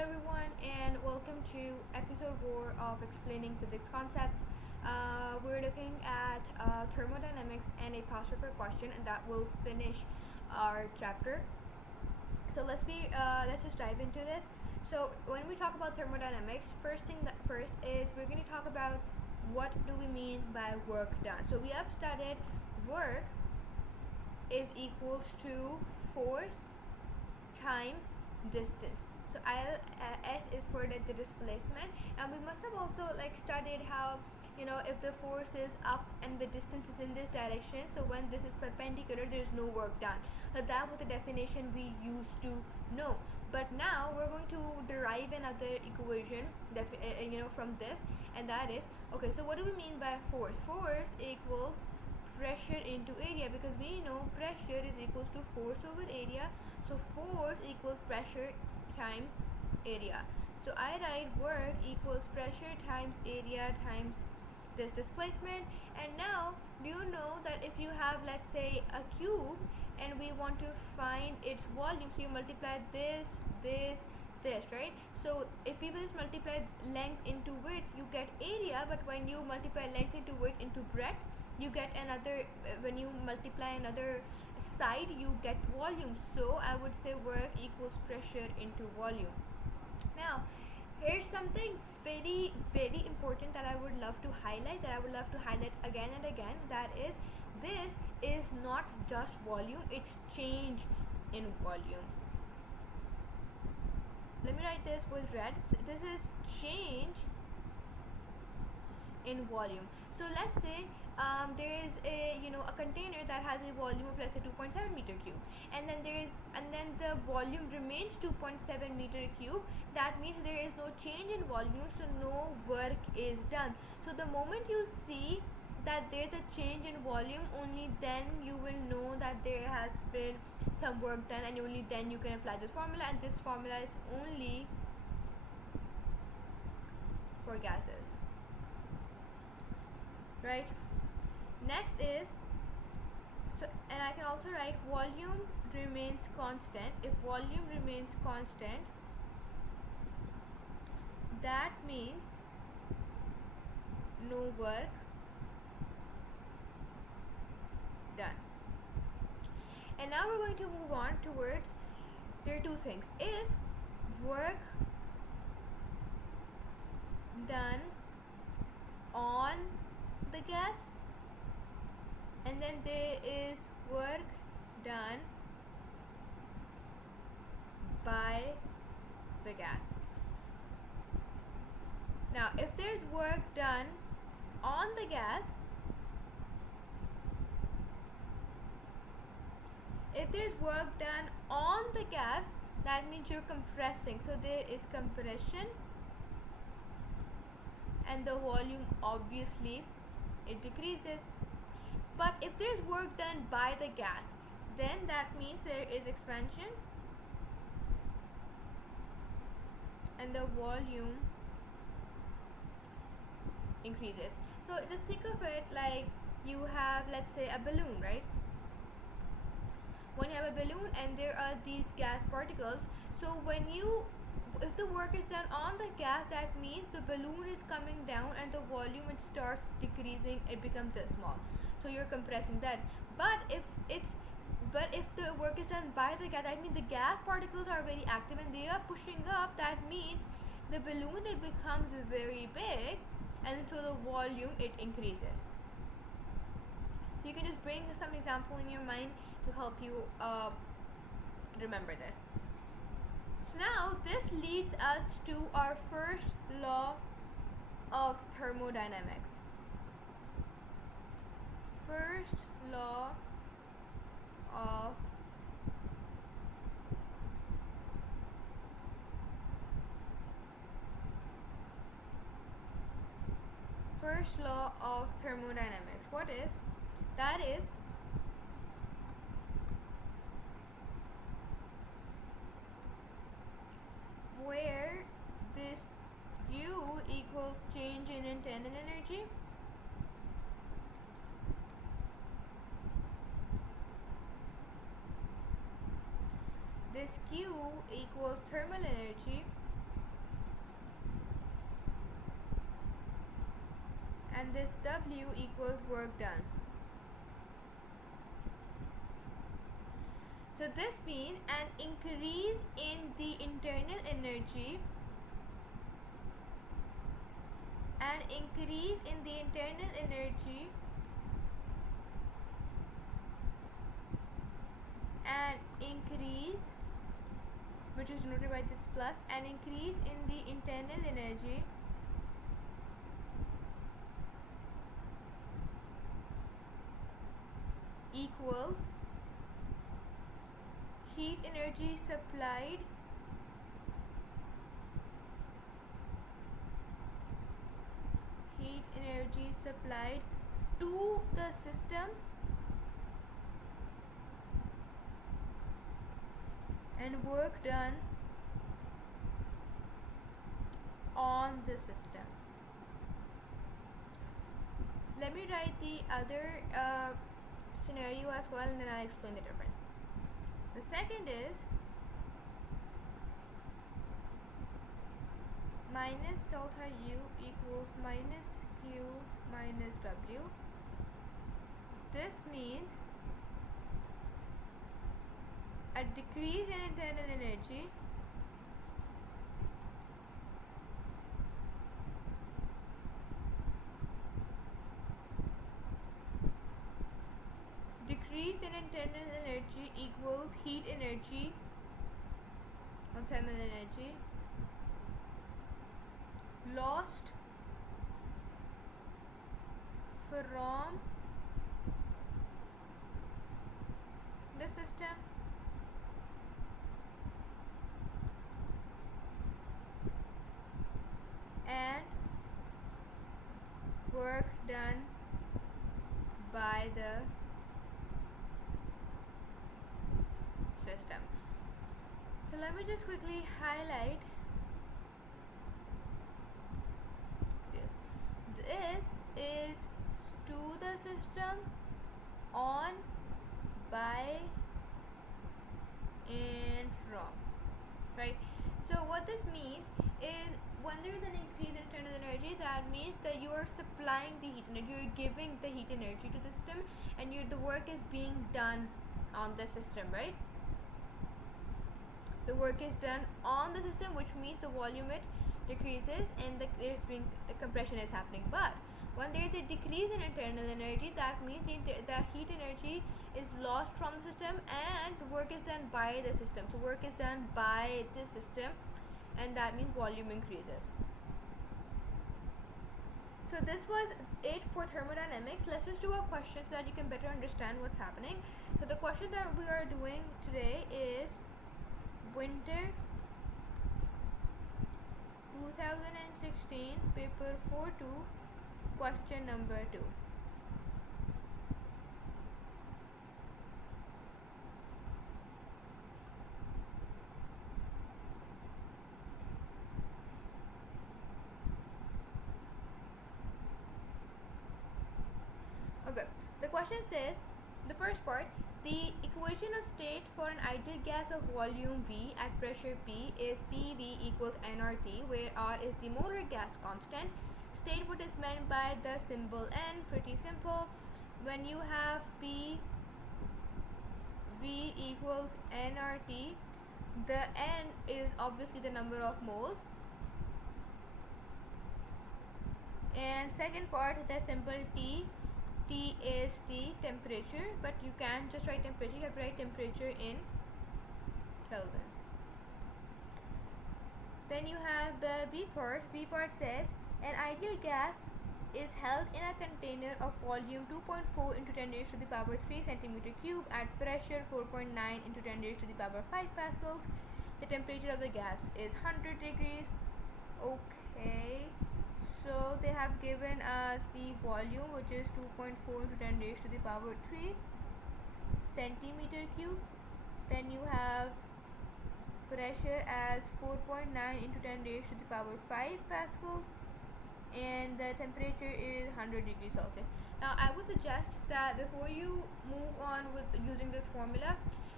everyone, and welcome to episode 4 of Explaining Physics Concepts. We're looking at thermodynamics and a past paper question, and that will finish our chapter. So let's just dive into this. So when we talk about thermodynamics, first is we're going to talk about what do we mean by work done. So we have studied work is equals to force times distance. So S is for the displacement, and we must have also studied how if the force is up and the distance is in this direction, so when this is perpendicular there is no work done. So that was the definition we used to know, but now we're going to derive another equation from this, and that is okay. So what do we mean by force? Force equals pressure into area, because we know pressure is equals to force over area. So force equals pressure times area. So I write work equals pressure times area times this displacement. And now, do you know that if you have, let's say, a cube and we want to find its volume, so you multiply this, right? So if we just multiply length into width, you get area, but when you multiply length into width into breadth, you get another. When you multiply another side, you get volume. So I would say work equals pressure into volume. Now here's something very important that I would love to highlight, again and again. That is, this is not just volume, it's change in volume. Let me write this with red. This is change in volume. So let's say there is a container that has a volume of, let's say, 2.7 meter cube, and then the volume remains 2.7 meter cube. That means there is no change in volume, so no work is done. So the moment you see that there's a change in volume, only then you will know that there has been some work done, and only then you can apply this formula, and this formula is only for gases, right? Next is, so, and I can also write volume remains constant. If volume remains constant, that means no work done. And now we're going to move on towards, there are two things. If work done on the gas, and then there is work done by the gas. Now if there's work done on the gas, that means you're compressing, so there is compression, and the volume obviously it decreases. But if there's work done by the gas, then that means there is expansion, and the volume increases. So just think of it like you have, let's say, a balloon, right? When you have a balloon and there are these gas particles, so if the work is done on the gas, that means the balloon is coming down and the volume, it starts decreasing, it becomes this small, so you're compressing that. But if the work is done by the gas, that means the gas particles are very active and they are pushing up. That means the balloon, it becomes very big, and so the volume, it increases. So you can just bring some example in your mind to help you remember this. So now this leads us to our first law of thermodynamics. First law of thermodynamics. What is that? Is where this U equals change in internal energy, this Q equals thermal energy, and this W equals work done. So this means an increase in the internal energy, an increase in the internal energy, an increase, which is denoted by this plus, an increase in the internal energy equals heat energy supplied to the system and work done on the system. Let me write the other scenario as well, and then I'll explain the difference. The second is minus delta U equals minus Q minus W. This means a decrease in internal energy equals heat energy or thermal energy lost from the system and work done by the system. So let me just quickly highlight this. This is to the system, on, by, and from, right? So what this means is when there is an increase in internal energy, that means that you are supplying the heat energy, you're giving the heat energy to the system, and the work is being done on the system, right? The work is done on the system, which means the volume it decreases and the compression is happening. But when there is a decrease in internal energy, that means the heat energy is lost from the system and the work is done by the system. So work is done by the system, and that means volume increases. So this was it for thermodynamics. Let's just do a question so that you can better understand what's happening. So the question that we are doing today is winter 2016 paper 42 question number 2. Okay, the question says, the first part, the equation of state for an ideal gas of volume V at pressure P is PV equals nRT, where R is the molar gas constant. State what is meant by the symbol N. Pretty simple. When you have PV equals nRT, the N is obviously the number of moles, and second part, the symbol T. T is the temperature, but you can't just write temperature, you have to write temperature in kelvins. Then you have the B part. B part says an ideal gas is held in a container of volume 2.4 into 10 raised to the power 3 centimeter cube at pressure 4.9 into 10 raised to the power 5 pascals. The temperature of the gas is 100 degrees. Okay. So they have given us the volume, which is 2.4 into 10 raised to the power 3 centimeter cube. Then you have pressure as 4.9 into 10 raised to the power 5 pascals, and the temperature is 100 degrees Celsius. Now I would suggest that before you move on with using this formula,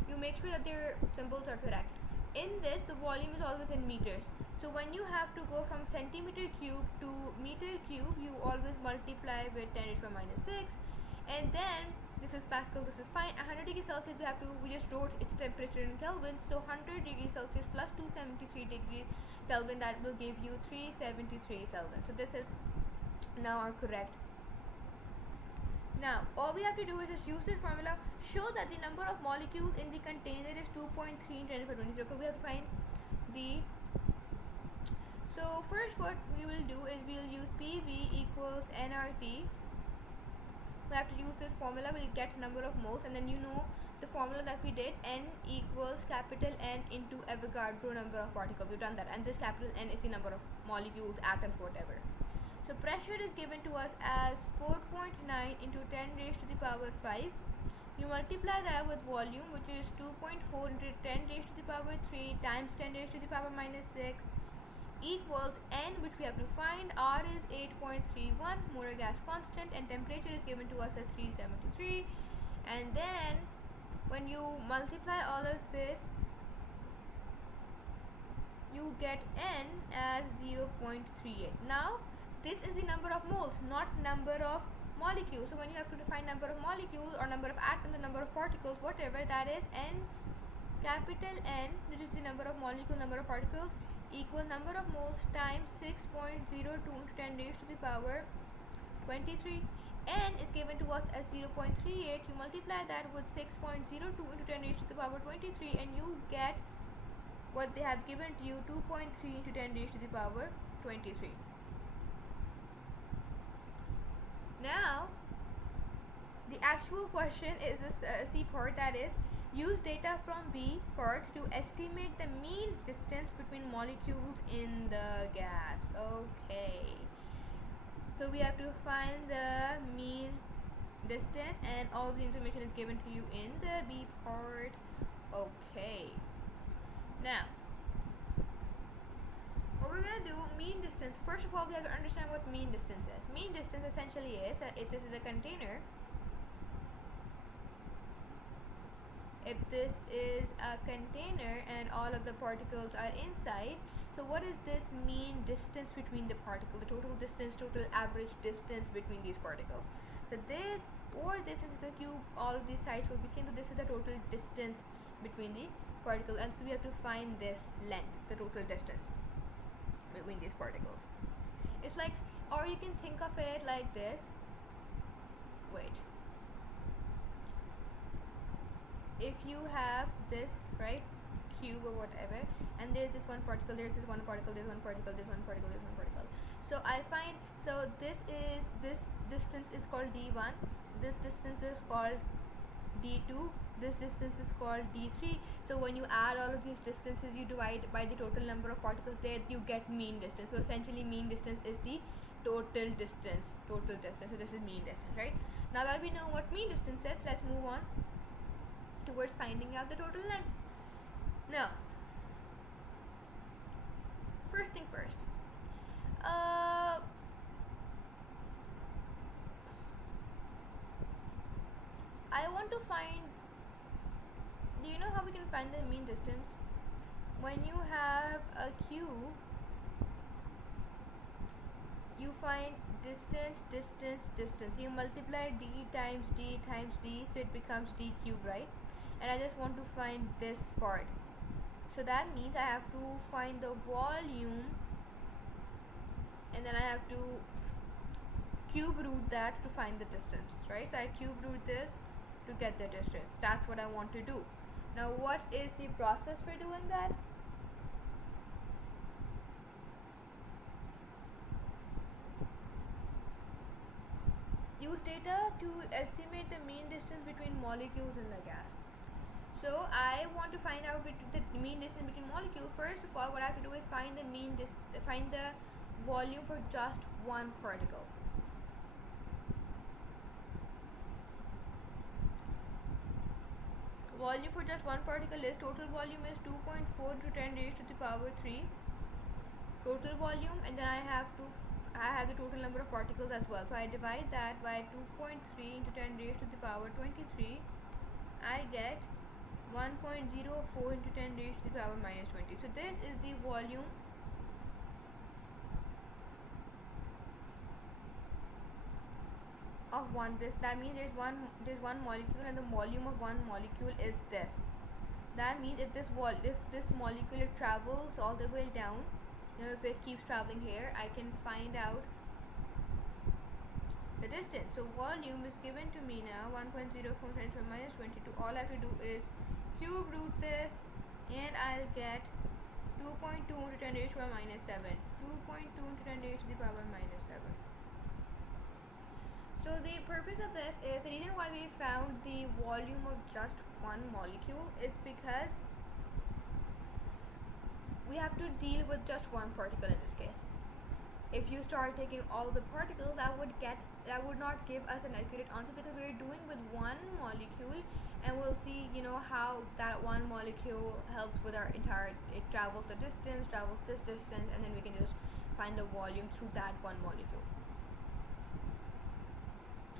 you make sure that their symbols are correct. In this, the volume is always in meters. So when you have to go from centimeter cube to meter cube, you always multiply with 10 raised to the minus 6, and then this is Pascal, this is fine. 100 degrees Celsius, we just wrote its temperature in Kelvin. So 100 degrees Celsius plus 273 degrees Kelvin, that will give you 373 Kelvin. So this is now our correct. Now all we have to do is just use this formula, show that the number of molecules in the container is 2.3 × 10⁻²⁰. Okay, we have to find the. So first what we will do is we'll use PV equals nRT. We have to use this formula, we'll get number of moles, and then you know the formula that we did, N equals capital N into Avogadro number of particles. We've done that, and this capital N is the number of molecules, atoms, whatever. So pressure is given to us as 4.9 into 10 raised to the power 5. You multiply that with volume, which is 2.4 into 10 raised to the power 3 times 10 raised to the power minus 6, equals N, which we have to find. R is 8.31 molar gas constant, and temperature is given to us at 373. And then when you multiply all of this, you get N as 0.38. Now this is the number of moles, not number of molecules. So when you have to define number of molecules or number of atoms or number of particles, whatever, that is N, capital N, which is the number of molecule, number of particles, equal number of moles times 6.02 into 10 raised to the power 23. N is given to us as 0.38. You multiply that with 6.02 into 10 raised to the power 23, and you get what they have given to you, 2.3 into 10 raised to the power 23. Now the actual question is this C part, that is, use data from B part to estimate the mean distance between molecules in the gas. Okay, so we have to find the mean distance, and all the information is given to you in the B part. Okay, now what we're gonna do, mean distance. First of all, we have to understand what mean distance is. Mean distance essentially is, if this is a container, and all of the particles are inside, so what is this mean distance between the particle, the total distance, total average distance between these particles? So this is the cube, all of these sides will be same, so this is the total distance between the particle, and so we have to find this length, the total distance between these particles. It's like, or you can think of it like this. Wait, if you have this, right, cube or whatever, and there's this one particle, there's this one particle, there's one particle, there's one particle, there's one particle. So I find, so this distance is called D1, this distance is called D2, this distance is called D3. So when you add all of these distances, you divide by the total number of particles there, you get mean distance. So essentially mean distance is the total distance. So this is mean distance, right? Now that we know what mean distance is, let's move on towards finding out the total length. Now, first thing first, I want to find, do you know how we can find the mean distance? When you have a cube, you find distance, you multiply d times d times d, so it becomes d cube, right? And I just want to find this part, so that means I have to find the volume, and then I have to cube root that to find the distance, right? So I cube root this to get the distance. That's what I want to do. Now what is the process for doing that? Use data to estimate the mean distance between molecules in the gas. So I want to find out the mean distance between molecules. First of all, what I have to do is find the find the volume for just one particle. Volume for just one particle is, total volume is 2.4 to 10 raised to the power 3. Total volume, and then I have the total number of particles as well. So I divide that by 2.3 into 10 raised to the power 23. I get 1.04 into 10 raised to the power minus 20. So this is the volume of one. That means there's one molecule, and the volume of one molecule is this. That means if this molecule travels all the way down, if it keeps traveling here, I can find out the distance. So volume is given to me now, 1.04 10 to the minus 22. All I have to do is cube root this, and I'll get 2.2 into 10 raised to the power minus 7. 2.2 into 10 raised to the power minus 7. So the purpose of this is, the reason why we found the volume of just one molecule is because we have to deal with just one particle in this case. If you start taking all the particles, that would not give us an accurate answer, because we're doing with one molecule, and we'll see how that one molecule helps with our entire, it travels the distance, travels this distance, and then we can just find the volume through that one molecule.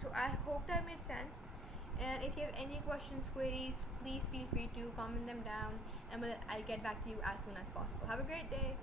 So I hope that made sense, and if you have any questions, queries, please feel free to comment them down, and I'll get back to you as soon as possible. Have a great day.